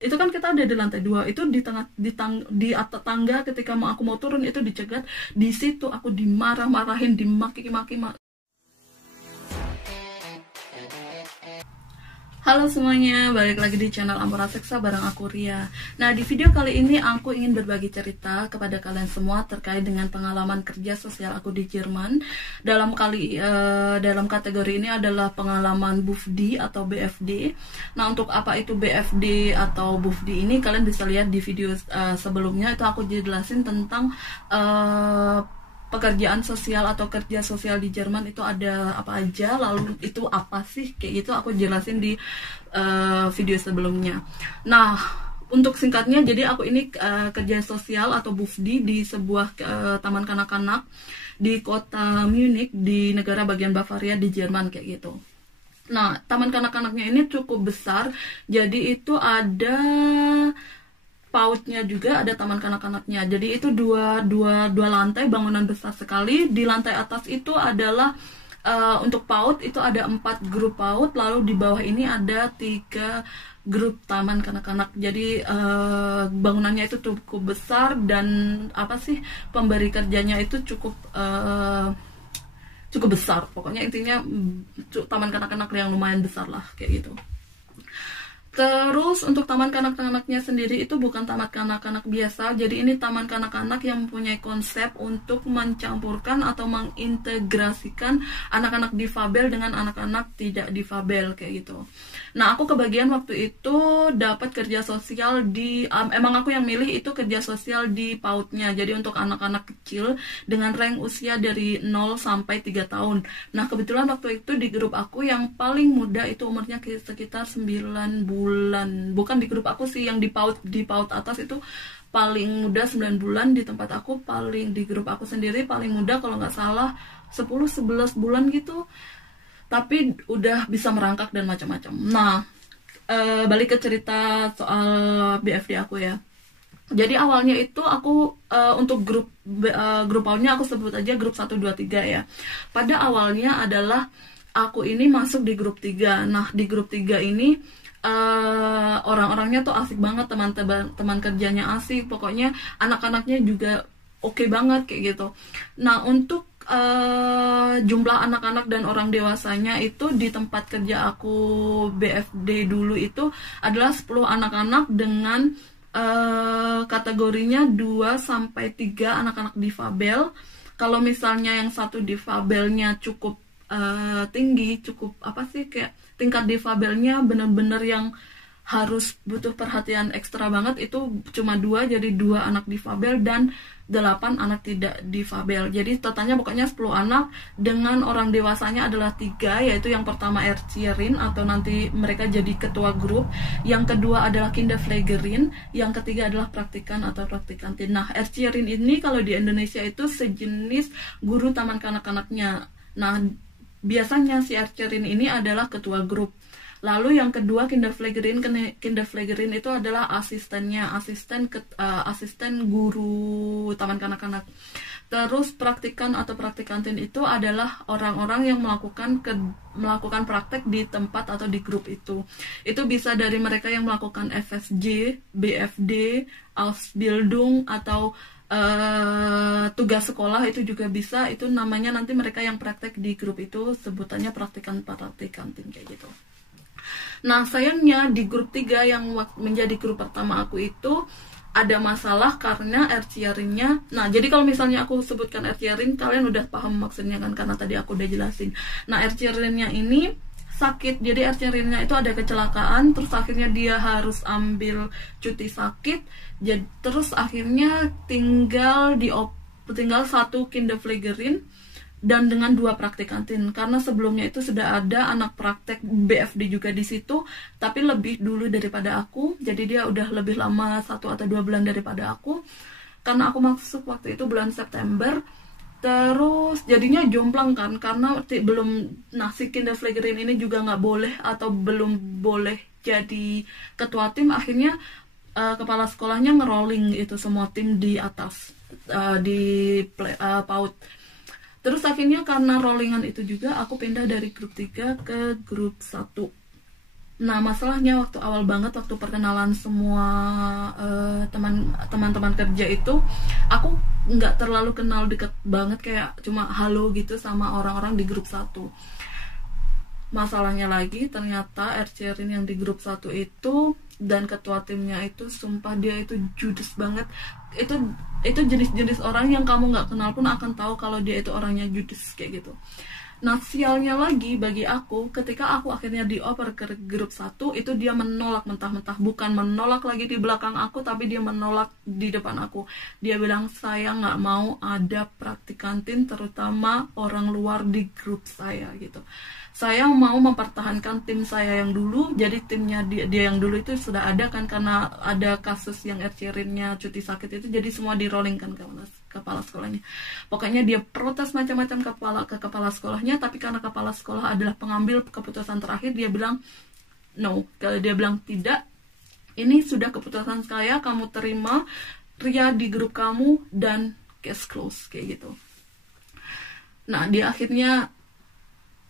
itu kan kita ada di lantai 2, itu di tengah di atas tangga, ketika aku mau turun itu dicegat. Di situ aku dimarah-marahin, dimaki-maki. Halo semuanya, balik lagi di channel Ampora Seksa bareng aku Ria. Nah, di video kali ini aku ingin berbagi cerita kepada kalian semua terkait dengan pengalaman kerja sosial aku di Jerman. Dalam kategori ini adalah pengalaman BUFD atau BFD. Nah, untuk apa itu BFD atau BUFD ini kalian bisa lihat di video sebelumnya, itu aku jelasin tentang pekerjaan sosial atau kerja sosial di Jerman itu ada apa aja, lalu itu apa sih, kayak gitu aku jelasin di video sebelumnya. Nah, untuk singkatnya, jadi aku ini kerja sosial atau BUFD di sebuah taman kanak-kanak di kota Munich di negara bagian Bavaria di Jerman, kayak gitu. Nah, taman kanak-kanaknya ini cukup besar, jadi itu ada PAUD-nya juga, ada taman kanak-kanaknya. Jadi itu dua lantai, bangunan besar sekali. Di lantai atas itu adalah untuk PAUD itu ada 4 grup PAUD, lalu di bawah ini ada 3 grup taman kanak-kanak. Jadi bangunannya itu cukup besar dan pemberi kerjanya itu cukup besar. Pokoknya intinya taman kanak-kanak yang lumayan besar lah, kayak gitu. Terus untuk taman kanak-kanaknya sendiri itu bukan taman kanak-kanak biasa, jadi ini taman kanak-kanak yang mempunyai konsep untuk mencampurkan atau mengintegrasikan anak-anak difabel dengan anak-anak tidak difabel, kayak gitu. Nah, aku kebagian waktu itu dapat kerja sosial di emang aku yang milih itu kerja sosial di PAUD-nya. Jadi untuk anak-anak kecil dengan rank usia dari 0 sampai 3 tahun. Nah, kebetulan waktu itu di grup aku yang paling muda itu umurnya sekitar 9 bulan. Bukan di grup aku sih, yang di PAUD atas itu paling muda 9 bulan. Di tempat aku di grup aku sendiri paling muda kalau nggak salah 10-11 bulan gitu, tapi udah bisa merangkak dan macam-macam. Nah, balik ke cerita soal BFD aku ya. Jadi awalnya itu aku untuk grup awalnya aku sebut aja grup 1, 2, 3 ya. Pada awalnya adalah aku ini masuk di grup 3. Nah, di grup 3 ini orang-orangnya tuh asik banget, teman kerjanya asik, pokoknya anak-anaknya juga oke banget, kayak gitu. Nah, untuk jumlah anak-anak dan orang dewasanya itu di tempat kerja aku BFD dulu itu adalah 10 anak-anak dengan kategorinya 2-3 anak-anak difabel. Kalau misalnya yang satu difabelnya cukup tinggi, cukup kayak tingkat difabelnya bener-bener yang harus butuh perhatian ekstra banget, itu cuma 2, jadi 2 anak difabel dan 8 anak tidak difabel. Jadi totalnya pokoknya 10 anak dengan orang dewasanya adalah 3, yaitu yang pertama Erzieherin atau nanti mereka jadi ketua grup, yang kedua adalah Kinderpflegerin, yang ketiga adalah praktikan atau praktikantin. Nah, Erzieherin ini kalau di Indonesia itu sejenis guru taman kanak-kanaknya. Nah, biasanya si Erzieherin ini adalah ketua grup. Lalu yang kedua Kinderpflegerin itu adalah asistennya, asisten guru taman kanak-kanak. Terus praktikan atau praktikantin itu adalah orang-orang yang melakukan praktek di tempat atau di grup itu. Itu bisa dari mereka yang melakukan FSJ, BFD, Ausbildung atau tugas sekolah itu juga bisa. Itu namanya nanti mereka yang praktek di grup itu sebutannya praktikantin, kayak gitu. Nah, sayangnya di grup 3 yang menjadi grup pertama aku itu ada masalah karena Erzieherin-nya. Nah, jadi kalau misalnya aku sebutkan Erzieherin, kalian udah paham maksudnya kan, karena tadi aku udah jelasin. Nah, Erzieherin-nya ini sakit. Jadi Erzieherin-nya itu ada kecelakaan, terus akhirnya dia harus ambil cuti sakit. Jadi terus akhirnya tinggal 1 Kinderpflegerin dan dengan 2 praktikantin, karena sebelumnya itu sudah ada anak praktek BFD juga di situ, tapi lebih dulu daripada aku. Jadi dia udah lebih lama 1 atau 2 bulan daripada aku, karena aku masuk waktu itu bulan September. Terus jadinya jomplang kan, karena si Kinderpflegerin ini juga nggak boleh atau belum boleh jadi ketua tim. Akhirnya kepala sekolahnya ngerolling itu semua tim di atas di PAUD. Terus akhirnya karena rollingan itu juga aku pindah dari grup 3 ke grup 1. Nah, masalahnya waktu awal banget, waktu perkenalan semua teman-teman kerja itu, aku nggak terlalu kenal deket banget, kayak cuma halo gitu sama orang-orang di grup satu. Masalahnya lagi, ternyata RC-Rin yang di grup satu itu dan ketua timnya itu, sumpah dia itu judes banget. Itu jenis-jenis orang yang kamu nggak kenal pun akan tahu kalau dia itu orangnya judes kayak gitu. Nah, sialnya lagi bagi aku, ketika aku akhirnya dioper ke grup 1, itu dia menolak mentah-mentah. Bukan menolak lagi di belakang aku, tapi dia menolak di depan aku. Dia bilang, saya nggak mau ada praktik kantin, terutama orang luar di grup saya gitu. Saya mau mempertahankan tim saya yang dulu. Jadi timnya dia yang dulu itu sudah ada kan, karena ada kasus yang RC-Rinnya cuti sakit itu, jadi semua di rolling kan ke kepala sekolahnya. Pokoknya dia protes macam-macam ke kepala sekolahnya, tapi karena kepala sekolah adalah pengambil keputusan terakhir, dia bilang no. Kalau dia bilang tidak, ini sudah keputusan saya, kamu terima Ria di grup kamu dan case close kayak gitu. Nah, dia akhirnya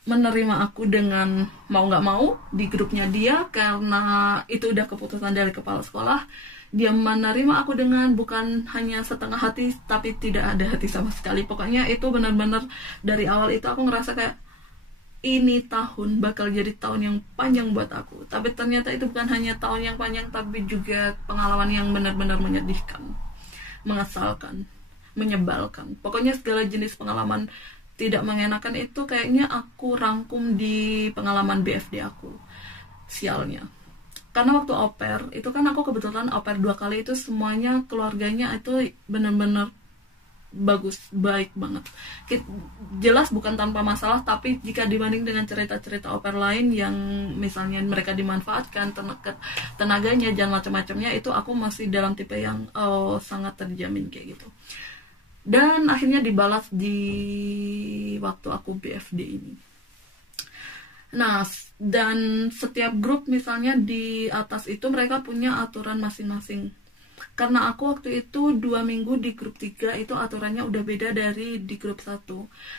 menerima aku dengan mau nggak mau di grupnya dia, karena itu udah keputusan dari kepala sekolah. Dia menerima aku dengan bukan hanya setengah hati, tapi tidak ada hati sama sekali. Pokoknya itu benar-benar dari awal itu aku ngerasa kayak ini tahun bakal jadi tahun yang panjang buat aku. Tapi ternyata itu bukan hanya tahun yang panjang, tapi juga pengalaman yang benar-benar menyedihkan, mengesalkan, menyebalkan. Pokoknya segala jenis pengalaman tidak mengenakan itu kayaknya aku rangkum di pengalaman BFD aku. Sialnya, karena waktu oper itu kan aku kebetulan oper 2 kali, itu semuanya keluarganya itu benar-benar bagus, baik banget. Jelas bukan tanpa masalah, tapi jika dibanding dengan cerita-cerita oper lain yang misalnya mereka dimanfaatkan tenaganya dan macam-macamnya, itu aku masih dalam tipe yang sangat terjamin kayak gitu. Dan akhirnya dibalas di waktu aku BFD ini. Nah, dan setiap grup misalnya di atas itu mereka punya aturan masing-masing. Karena aku waktu itu 2 minggu di grup 3, itu aturannya udah beda dari di grup 1.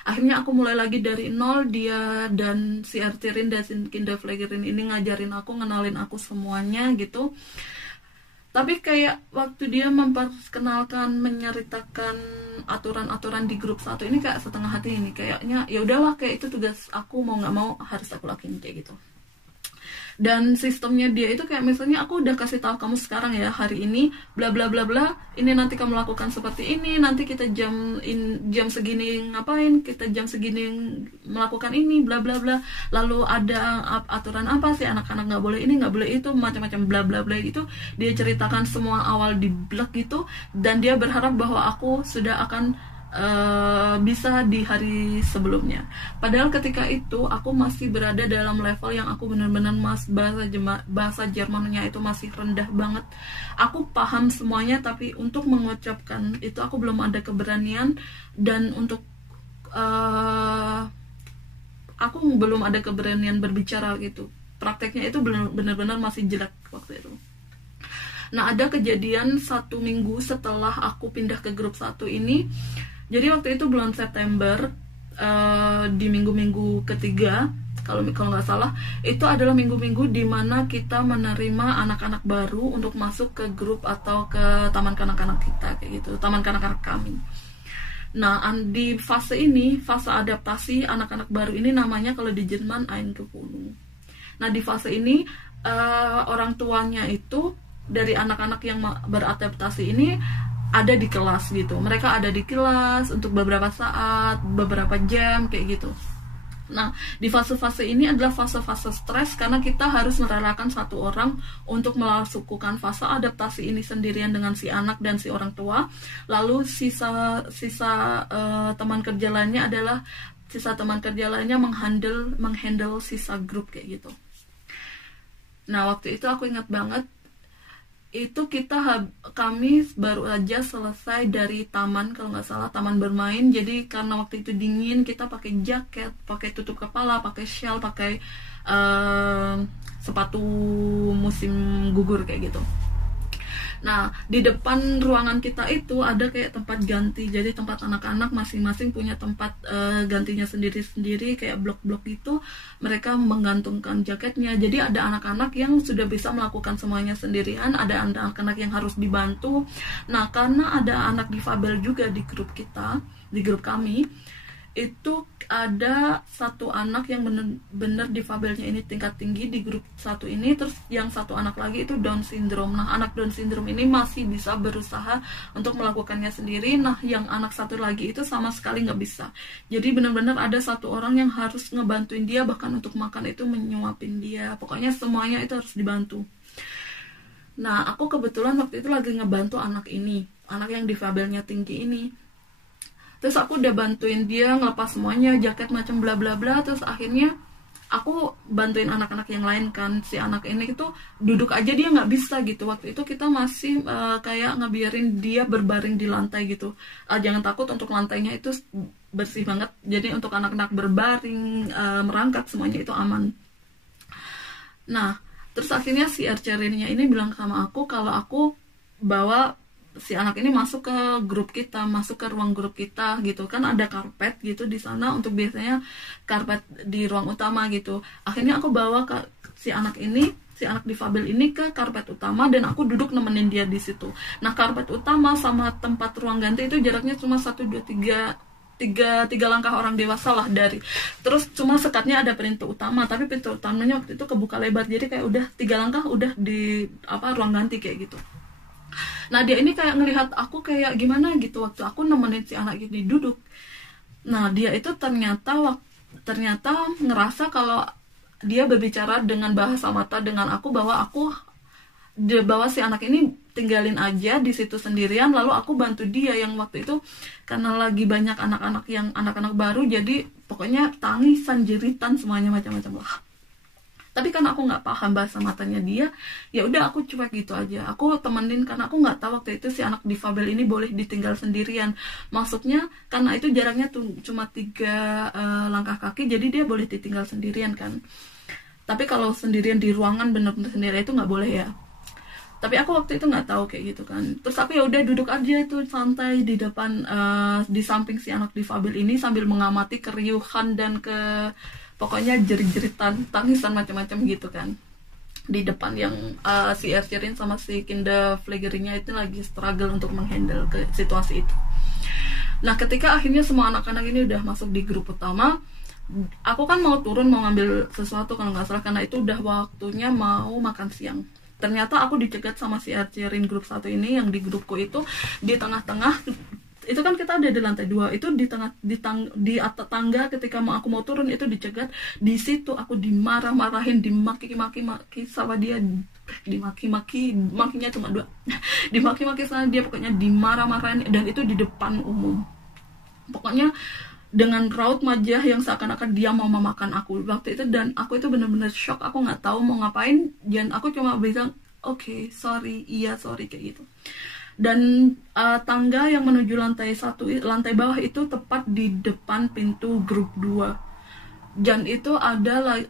Akhirnya aku mulai lagi dari nol. Dia dan si RC-Rin dan si Kinderflagerin ini ngajarin aku, ngenalin aku semuanya gitu. Tapi kayak waktu dia memperkenalkan, menceritakan aturan-aturan di grup 1 ini kayak setengah hati ini, kayaknya ya udahlah, kayak itu tugas aku, mau nggak mau harus aku lakuin kayak gitu. Dan sistemnya dia itu kayak misalnya aku udah kasih tahu kamu sekarang ya, hari ini bla bla bla bla, ini nanti kamu lakukan seperti ini, nanti kita jam segini ngapain, kita jam segini melakukan ini bla bla bla, lalu ada aturan apa sih, anak-anak nggak boleh ini, nggak boleh itu, macam-macam bla bla bla itu dia ceritakan semua awal di blog gitu. Dan dia berharap bahwa aku sudah akan bisa di hari sebelumnya. Padahal ketika itu aku masih berada dalam level yang aku benar-benar bahasa Jermannya itu masih rendah banget. Aku paham semuanya, tapi untuk mengucapkan itu aku belum ada keberanian, dan untuk aku belum ada keberanian berbicara gitu. Prakteknya itu benar-benar masih jelek waktu itu. Nah, ada kejadian 1 minggu setelah aku pindah ke grup 1 ini. Jadi waktu itu bulan September, di minggu-minggu ketiga, kalau nggak salah, itu adalah minggu-minggu di mana kita menerima anak-anak baru untuk masuk ke grup atau ke taman kanak-kanak kita kayak gitu, taman kanak-kanak kami. Nah, di fase ini, fase adaptasi anak-anak baru ini namanya kalau di Jerman Eingewohnung. Nah, di fase ini orang tuanya itu dari anak-anak yang beradaptasi ini ada di kelas gitu. Mereka ada di kelas untuk beberapa saat, beberapa jam kayak gitu. Nah, di fase-fase ini adalah fase-fase stres, karena kita harus merelakan satu orang untuk melakukan fase adaptasi ini sendirian dengan si anak dan si orang tua. Lalu sisa teman kerja lainnya adalah menghandle sisa grup kayak gitu. Nah, waktu itu aku ingat banget, itu kami baru aja selesai dari taman, kalau nggak salah taman bermain. Jadi karena waktu itu dingin, kita pakai jaket, pakai tutup kepala, pakai shawl, pakai sepatu musim gugur kayak gitu. Nah, di depan ruangan kita itu ada kayak tempat ganti. Jadi tempat anak-anak masing-masing punya tempat gantinya sendiri-sendiri, kayak blok-blok itu mereka menggantungkan jaketnya. Jadi ada anak-anak yang sudah bisa melakukan semuanya sendirian, ada anak-anak yang harus dibantu. Nah, karena ada anak difabel juga di grup kita, di grup kami, itu ada satu anak yang bener-bener difabelnya ini tingkat tinggi di grup satu ini, terus yang satu anak lagi itu Down syndrome. Nah, anak Down syndrome ini masih bisa berusaha untuk melakukannya sendiri. Nah, yang anak satu lagi itu sama sekali nggak bisa. Jadi bener-bener ada satu orang yang harus ngebantuin dia, bahkan untuk makan itu menyuapin dia. Pokoknya semuanya itu harus dibantu. Nah, aku kebetulan waktu itu lagi ngebantu anak ini, anak yang difabelnya tinggi ini. Terus aku udah bantuin dia ngelepas semuanya, jaket macam bla bla bla. Terus akhirnya aku bantuin anak-anak yang lain kan. Si anak ini itu duduk aja dia nggak bisa gitu. Waktu itu kita masih kayak ngebiarin dia berbaring di lantai gitu. Jangan takut, untuk lantainya itu bersih banget. Jadi untuk anak-anak berbaring, merangkak, semuanya itu aman. Nah, terus akhirnya si archery-nya ini bilang sama aku kalau aku bawa si anak ini masuk ke grup kita, masuk ke ruang grup kita gitu kan, ada karpet gitu di sana, untuk biasanya karpet di ruang utama gitu. Akhirnya aku bawa ke si anak difabel ini ke karpet utama, dan aku duduk nemenin dia di situ. Nah, karpet utama sama tempat ruang ganti itu jaraknya cuma 3 langkah orang dewasa lah dari. Terus cuma sekatnya ada pintu utama, tapi pintu utamanya waktu itu kebuka lebar, jadi kayak udah 3 langkah udah di ruang ganti kayak gitu. Nah, dia ini kayak ngelihat aku kayak gimana gitu waktu aku nemenin si anak ini duduk. Nah, dia itu ternyata ngerasa kalau dia berbicara dengan bahasa mata dengan aku, bahwa si anak ini tinggalin aja di situ sendirian, lalu aku bantu dia. Yang waktu itu karena lagi banyak anak-anak baru, jadi pokoknya tangisan, jeritan, semuanya macam-macam lah. Tapi karena aku nggak paham bahasa matanya dia, ya udah aku cuek gitu aja. Aku temenin karena aku nggak tahu waktu itu si anak difabel ini boleh ditinggal sendirian. Maksudnya karena itu jaraknya tuh cuma 3 langkah kaki, jadi dia boleh ditinggal sendirian kan. Tapi kalau sendirian di ruangan bener-bener sendirian itu nggak boleh ya. Tapi aku waktu itu nggak tahu kayak gitu kan. Terus aku ya udah duduk aja itu santai di depan, di samping si anak difabel ini, sambil mengamati keriuhan dan pokoknya jerit-jeritan, tangisan macam-macam gitu kan. Di depan yang si Ercerin sama si Kinderpflegerinya itu lagi struggle untuk menghandle ke situasi itu. Nah, ketika akhirnya semua anak-anak ini udah masuk di grup utama, aku kan mau turun mau ngambil sesuatu kalau nggak salah, karena itu udah waktunya mau makan siang. Ternyata aku dicegat sama si Ercerin grup 1 ini, yang di grupku itu di tengah-tengah. Itu kan kita ada di lantai 2, itu di atas tangga. Ketika aku mau turun itu dicegat. Di situ aku dimarah-marahin, dimaki-maki sama dia, makinya cuma 2. Dimaki-maki sama dia, pokoknya dimarah-marahin, dan itu di depan umum. Pokoknya dengan raut wajah yang seakan-akan dia mau memakan aku waktu itu, dan aku itu benar-benar shock. Aku nggak tahu mau ngapain, dan aku cuma bilang oke, sorry, iya sorry kayak gitu. Dan tangga yang menuju lantai bawah itu tepat di depan pintu grup 2. Dan itu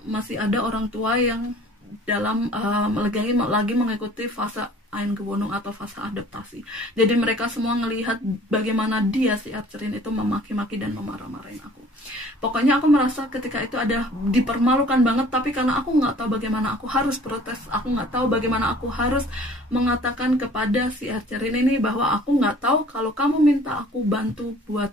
masih ada orang tua yang dalam lagi mengikuti fase Eingewöhnung atau fase adaptasi. Jadi mereka semua ngelihat bagaimana dia si Ercerin itu memaki-maki dan memarah-marahin aku. Pokoknya aku merasa ketika itu ada dipermalukan banget, tapi karena aku nggak tahu bagaimana aku harus protes, aku nggak tahu bagaimana aku harus mengatakan kepada si Ercerin ini bahwa aku nggak tahu kalau kamu minta aku bantu buat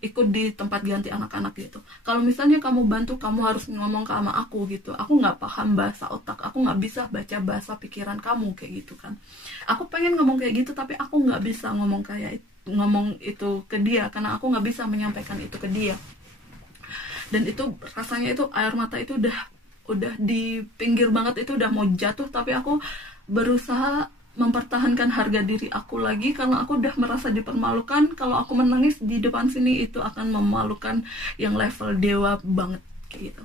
ikut di tempat ganti anak-anak gitu. Kalau misalnya kamu bantu, kamu harus ngomong ke sama aku gitu. Aku nggak paham bahasa otak, aku nggak bisa baca bahasa pikiran kamu kayak gitu kan. Aku pengen ngomong kayak gitu, tapi aku nggak bisa ngomong itu ke dia, karena aku nggak bisa menyampaikan itu ke dia. Dan itu rasanya itu air mata itu udah di pinggir banget, itu udah mau jatuh, tapi aku berusaha mempertahankan harga diri aku lagi, karena aku udah merasa dipermalukan. Kalau aku menangis di depan sini itu akan memalukan yang level dewa banget kayak gitu.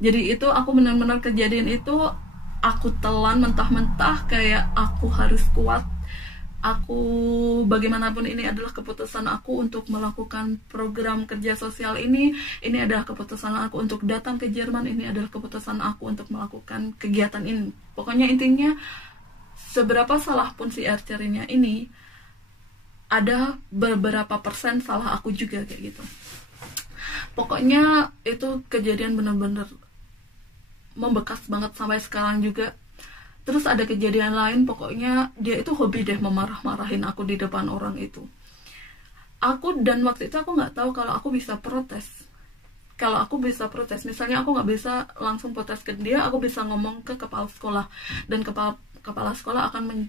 Jadi itu aku benar-benar kejadian itu aku telan mentah-mentah, kayak aku harus kuat. Aku bagaimanapun ini adalah keputusan aku untuk melakukan program kerja sosial ini adalah keputusan aku untuk datang ke Jerman, ini adalah keputusan aku untuk melakukan kegiatan ini. Pokoknya intinya seberapa salah pun si Archery-nya ini, ada beberapa persen salah aku juga kayak gitu. Pokoknya itu kejadian bener-bener membekas banget sampai sekarang juga. Terus ada kejadian lain, pokoknya dia itu hobi deh memarah-marahin aku di depan orang itu. Dan waktu itu aku nggak tahu kalau aku bisa protes. Kalau aku bisa protes, misalnya aku nggak bisa langsung protes ke dia, aku bisa ngomong ke kepala sekolah, dan kepala sekolah akan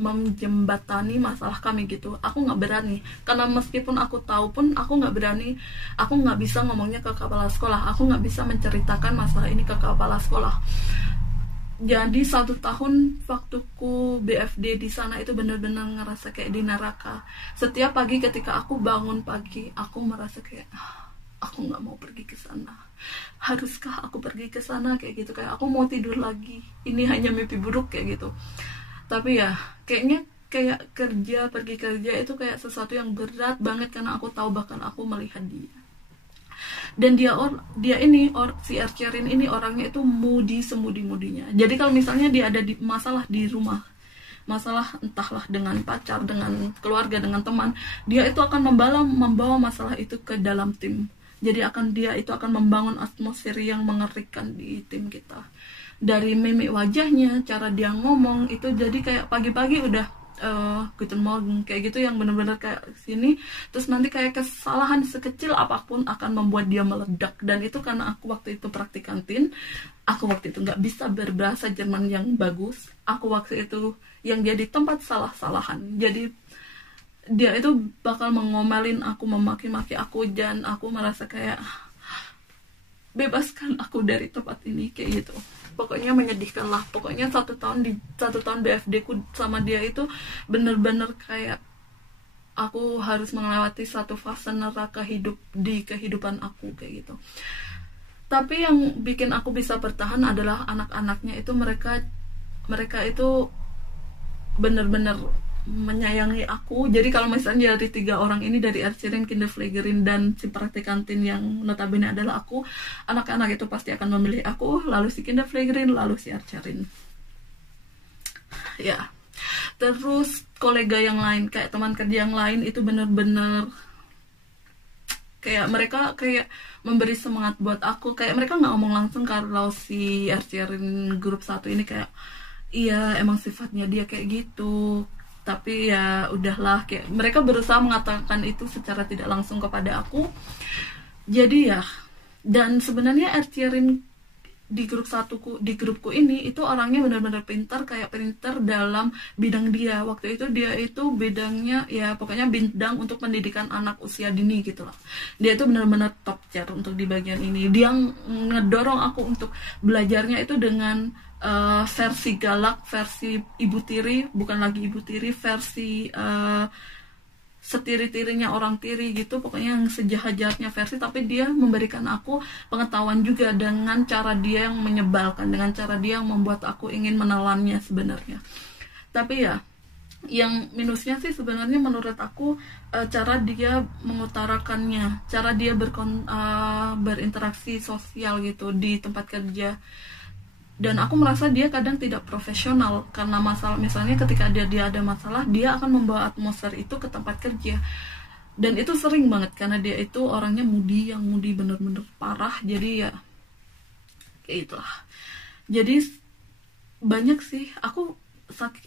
menjembatani masalah kami gitu. Aku nggak berani, karena meskipun aku tahu pun aku nggak berani, aku nggak bisa ngomongnya ke kepala sekolah, aku nggak bisa menceritakan masalah ini ke kepala sekolah. Jadi 1 tahun waktuku BFD di sana itu benar-benar ngerasa kayak di neraka. Setiap pagi ketika aku bangun pagi, aku merasa kayak aku nggak mau pergi ke sana. Haruskah aku pergi ke sana kayak gitu, kayak aku mau tidur lagi. Ini hanya mimpi buruk kayak gitu. Tapi ya kayaknya kayak pergi kerja itu kayak sesuatu yang berat banget, karena aku tahu bahkan aku melihat dia. Dan si Archerin ini orangnya itu moody semudi-mudinya. Jadi kalau misalnya dia ada masalah di rumah, masalah entahlah dengan pacar, dengan keluarga, dengan teman, dia itu akan membawa masalah itu ke dalam tim. Jadi dia itu akan membangun atmosfer yang mengerikan di tim kita. Dari mimik wajahnya, cara dia ngomong itu jadi kayak pagi-pagi udah guten morgen kayak gitu, yang bener-bener kayak sini. Terus nanti kayak kesalahan sekecil apapun akan membuat dia meledak. Dan itu karena aku waktu itu praktik kantin, aku waktu itu nggak bisa berbahasa Jerman yang bagus. Aku waktu itu yang jadi tempat salah-salahan. Jadi dia itu bakal mengomelin aku, memaki-maki aku, dan aku merasa kayak bebaskan aku dari tempat ini kayak gitu. Pokoknya menyedihkan lah. Pokoknya 1 tahun BFD ku sama dia itu bener-bener kayak aku harus melewati satu fase neraka hidup di kehidupan aku kayak gitu. Tapi yang bikin aku bisa bertahan adalah anak-anaknya itu, mereka itu bener-bener menyayangi aku. Jadi kalau misalnya dari 3 orang ini, dari Archerin, Kinderpflegerin, dan si praktikantin yang notabene adalah aku, anak-anak itu pasti akan memilih aku, lalu si Kinderpflegerin, lalu si Archerin. Ya, terus kolega yang lain, kayak teman kerja yang lain itu bener-bener kayak mereka kayak memberi semangat buat aku. Kayak mereka nggak ngomong langsung kalau si Archerin grup 1 ini kayak, iya emang sifatnya dia kayak gitu, tapi ya udahlah, kayak mereka berusaha mengatakan itu secara tidak langsung kepada aku. Jadi ya, dan sebenarnya Archerin di grupku ini itu orangnya benar-benar pintar, kayak pintar dalam bidang dia. Waktu itu dia itu bidangnya ya pokoknya bidang untuk pendidikan anak usia dini gitu lah. Dia itu benar-benar top tier untuk di bagian ini. Dia ngedorong aku untuk belajarnya itu dengan versi galak, versi ibu tiri, bukan lagi ibu tiri, versi setiri-tirinya orang tiri gitu, pokoknya yang sejahat-jahatnya versi. Tapi dia memberikan aku pengetahuan juga dengan cara dia yang menyebalkan, dengan cara dia yang membuat aku ingin menelannya sebenarnya. Tapi ya yang minusnya sih sebenarnya menurut aku cara dia mengutarakannya, cara dia berinteraksi sosial gitu di tempat kerja. Dan aku merasa dia kadang tidak profesional, karena masalah, misalnya ketika dia ada masalah, dia akan membawa atmosfer itu ke tempat kerja. Dan itu sering banget, karena dia itu orangnya moody, yang moody bener-bener parah. Jadi ya kayak itulah. Jadi banyak sih, aku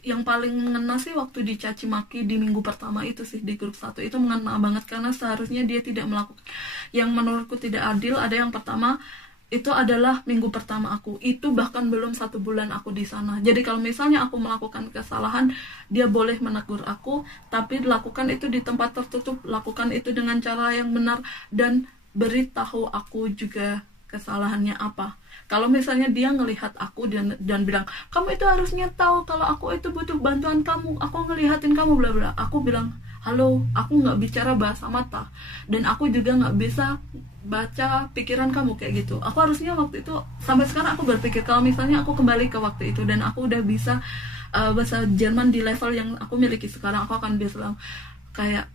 yang paling mengena sih waktu dicaci maki di minggu pertama itu sih, di grup 1 itu mengena banget, karena seharusnya dia tidak melakukan yang menurutku tidak adil. Ada yang pertama, itu adalah minggu pertama aku, itu bahkan belum 1 bulan aku di sana. Jadi kalau misalnya aku melakukan kesalahan, dia boleh menegur aku, tapi lakukan itu di tempat tertutup, lakukan itu dengan cara yang benar, dan beritahu aku juga kesalahannya apa. Kalau misalnya dia ngelihat aku dan bilang, kamu itu harusnya tahu kalau aku itu butuh bantuan kamu, aku ngelihatin kamu bla bla, aku bilang, halo, aku nggak bicara bahasa mata, dan aku juga nggak bisa baca pikiran kamu kayak gitu. Aku harusnya waktu itu, sampai sekarang aku berpikir kalau misalnya aku kembali ke waktu itu dan aku udah bisa bahasa Jerman di level yang aku miliki sekarang, aku akan bisa bilang kayak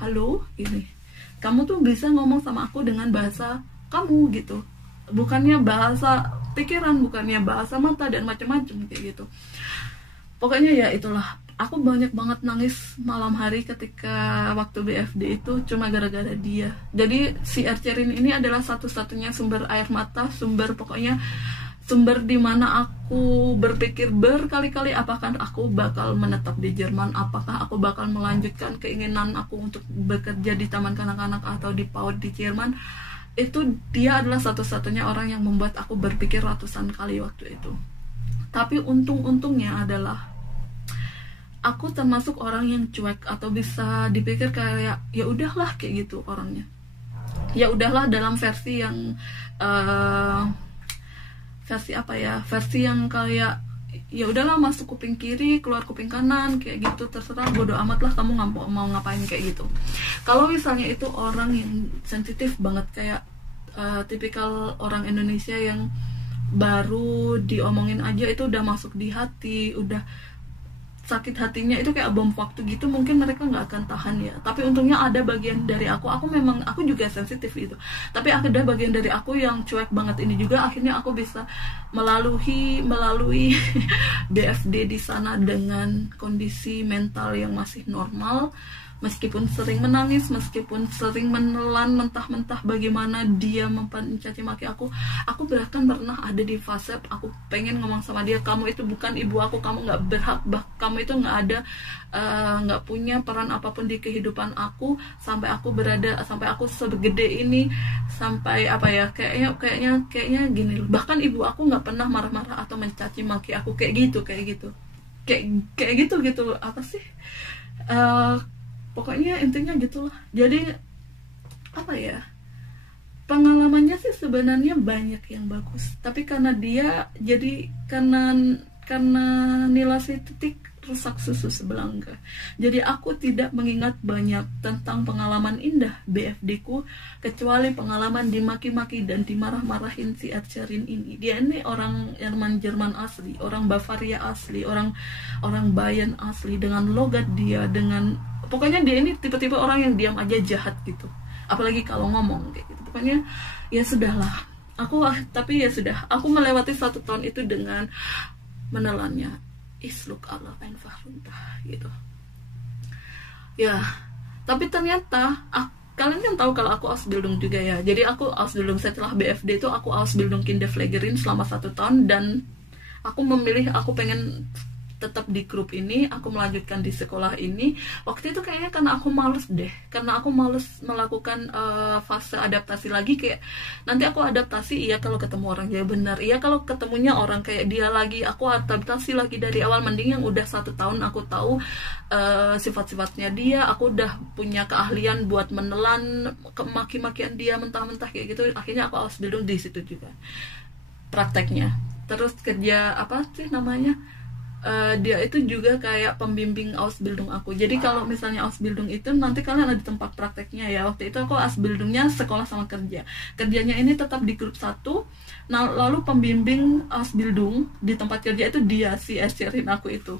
halo, gini, kamu tuh bisa ngomong sama aku dengan bahasa kamu gitu. bukannya bahasa pikiran, bukannya bahasa mata dan macam-macam kayak gitu. Pokoknya ya itulah, aku banyak banget nangis malam hari ketika waktu BFD itu cuma gara-gara dia. Jadi si Ercerin ini adalah satu-satunya sumber air mata, pokoknya sumber dimana aku berpikir berkali-kali apakah aku bakal menetap di Jerman, apakah aku bakal melanjutkan keinginan aku untuk bekerja di taman kanak-kanak atau di PAUD di Jerman. Itu dia adalah satu-satunya orang yang membuat aku berpikir ratusan kali waktu itu. Tapi untung-untungnya adalah aku termasuk orang yang cuek, atau bisa dipikir kayak ya udahlah kayak gitu orangnya. Ya udahlah dalam versi yang versi yang kayak ya udahlah, masuk kuping kiri keluar kuping kanan kayak gitu, terserah, bodo amat lah kamu mau ngapain kayak gitu. Kalau misalnya itu orang yang sensitif banget kayak tipikal orang Indonesia yang baru diomongin aja itu udah masuk di hati, udah sakit hatinya itu kayak bom waktu gitu, mungkin mereka nggak akan tahan ya. Tapi untungnya ada bagian dari aku juga sensitif gitu, tapi ada bagian dari aku yang cuek banget ini juga. Akhirnya aku bisa melalui BFD di sana dengan kondisi mental yang masih normal, meskipun sering menangis, meskipun sering menelan mentah-mentah bagaimana dia mencaci maki aku bahkan pernah ada di fase aku pengen ngomong sama dia, kamu itu bukan ibu aku, kamu nggak berhak, kamu itu nggak punya peran apapun di kehidupan aku, sampai aku segede ini, sampai kayaknya gini loh, bahkan ibu aku nggak pernah marah-marah atau mencaci maki aku kayak gitu apa sih, pokoknya intinya gitulah. Jadi apa ya, pengalamannya sih sebenarnya banyak yang bagus, tapi karena nilai titik rusak susu sebelangga, jadi aku tidak mengingat banyak tentang pengalaman indah BFD ku, kecuali pengalaman dimaki-maki dan dimarah-marahin si Ercerin ini. Dia ini orang Jerman asli, orang Bavaria asli, orang Bayern asli, dengan logat dia, dengan pokoknya dia ini tipe-tipe orang yang diam aja jahat gitu, apalagi kalau ngomong kayak gitu. Pokoknya ya sudahlah, tapi ya sudah, aku melewati 1 tahun itu dengan menelannya. Isluk Allah einfach runter gitu ya. Tapi ternyata kalian kan tahu kalau aku Ausbildung juga ya. Jadi aku Ausbildung setelah BFD itu aku Ausbildung Kinderpflegerin selama 1 tahun, dan aku pengen tetap di grup ini, aku melanjutkan di sekolah ini. Waktu itu kayaknya karena aku males melakukan fase adaptasi lagi, kayak nanti aku adaptasi iya kalau ketemu orang ya benar, iya kalau ketemunya orang kayak dia lagi, aku adaptasi lagi dari awal. Mending yang udah 1 tahun aku tahu sifat-sifatnya dia, aku udah punya keahlian buat menelan maki-makian dia mentah-mentah kayak gitu. Akhirnya aku Ausbildung di situ juga prakteknya. Terus kerja apa sih namanya, dia itu juga kayak pembimbing Ausbildung aku. Jadi kalau misalnya Ausbildung itu nanti kalian ada tempat prakteknya ya. Waktu itu aku Ausbildungnya sekolah sama kerjanya ini tetap di grup 1. Nah lalu pembimbing Ausbildung di tempat kerja itu dia, si Ercerin aku itu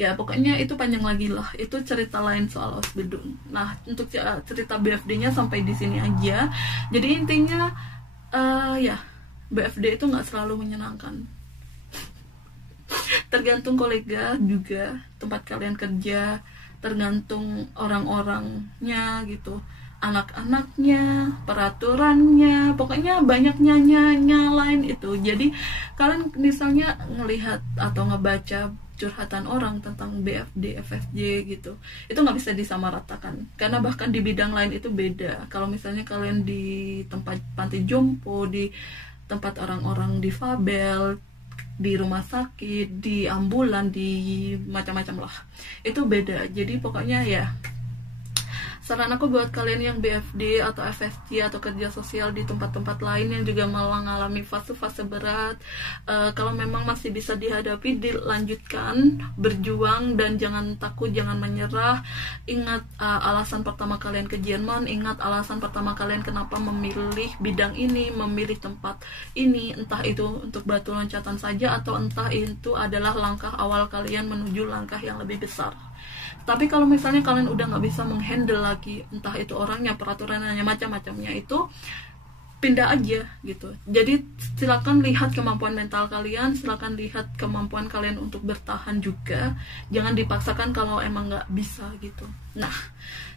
ya. Pokoknya itu panjang lagi lah, itu cerita lain soal Ausbildung. Nah untuk cerita BFD-nya sampai di sini aja. Jadi intinya ya BFD itu nggak selalu menyenangkan, tergantung kolega juga, tempat kalian kerja, tergantung orang-orangnya gitu, anak-anaknya, peraturannya, pokoknya banyaknya nyalain itu. Jadi kalian misalnya ngelihat atau ngebaca curhatan orang tentang BFD, FFJ gitu, itu nggak bisa disamaratakan, karena bahkan di bidang lain itu beda. Kalau misalnya kalian di tempat panti jompo, di tempat orang-orang difabel, di rumah sakit, di ambulan, di macam-macam lah, itu beda. Jadi pokoknya ya, saran aku buat kalian yang BFD atau FSC atau kerja sosial di tempat-tempat lain yang juga mengalami fase-fase berat, kalau memang masih bisa dihadapi, dilanjutkan, berjuang, dan jangan takut, jangan menyerah. Ingat alasan pertama kalian ke Jerman, ingat alasan pertama kalian kenapa memilih bidang ini, memilih tempat ini, entah itu untuk batu loncatan saja atau entah itu adalah langkah awal kalian menuju langkah yang lebih besar. Tapi kalau misalnya kalian udah nggak bisa menghandle lagi, entah itu orangnya, peraturannya, macam-macamnya itu, pindah aja gitu. Jadi silakan lihat kemampuan mental kalian, silakan lihat kemampuan kalian untuk bertahan juga, jangan dipaksakan kalau emang nggak bisa gitu. Nah,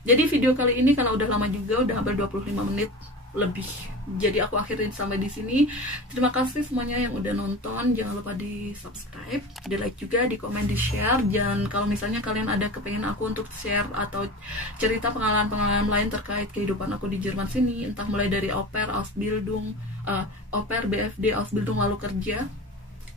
jadi video kali ini karena udah lama juga, udah hampir 25 menit lebih, jadi aku akhirin sampai di sini. Terima kasih semuanya yang udah nonton, jangan lupa di subscribe, di like juga, di komen, di share. Dan kalau misalnya kalian ada kepengen aku untuk share atau cerita pengalaman-pengalaman lain terkait kehidupan aku di Jerman sini, entah mulai dari au pair, Ausbildung, au pair, BFD, Ausbildung, lalu kerja,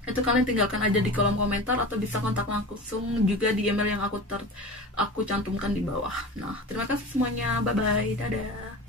itu kalian tinggalkan aja di kolom komentar atau bisa kontak langsung juga di email yang aku cantumkan di bawah. Nah, terima kasih semuanya, bye bye, dadah.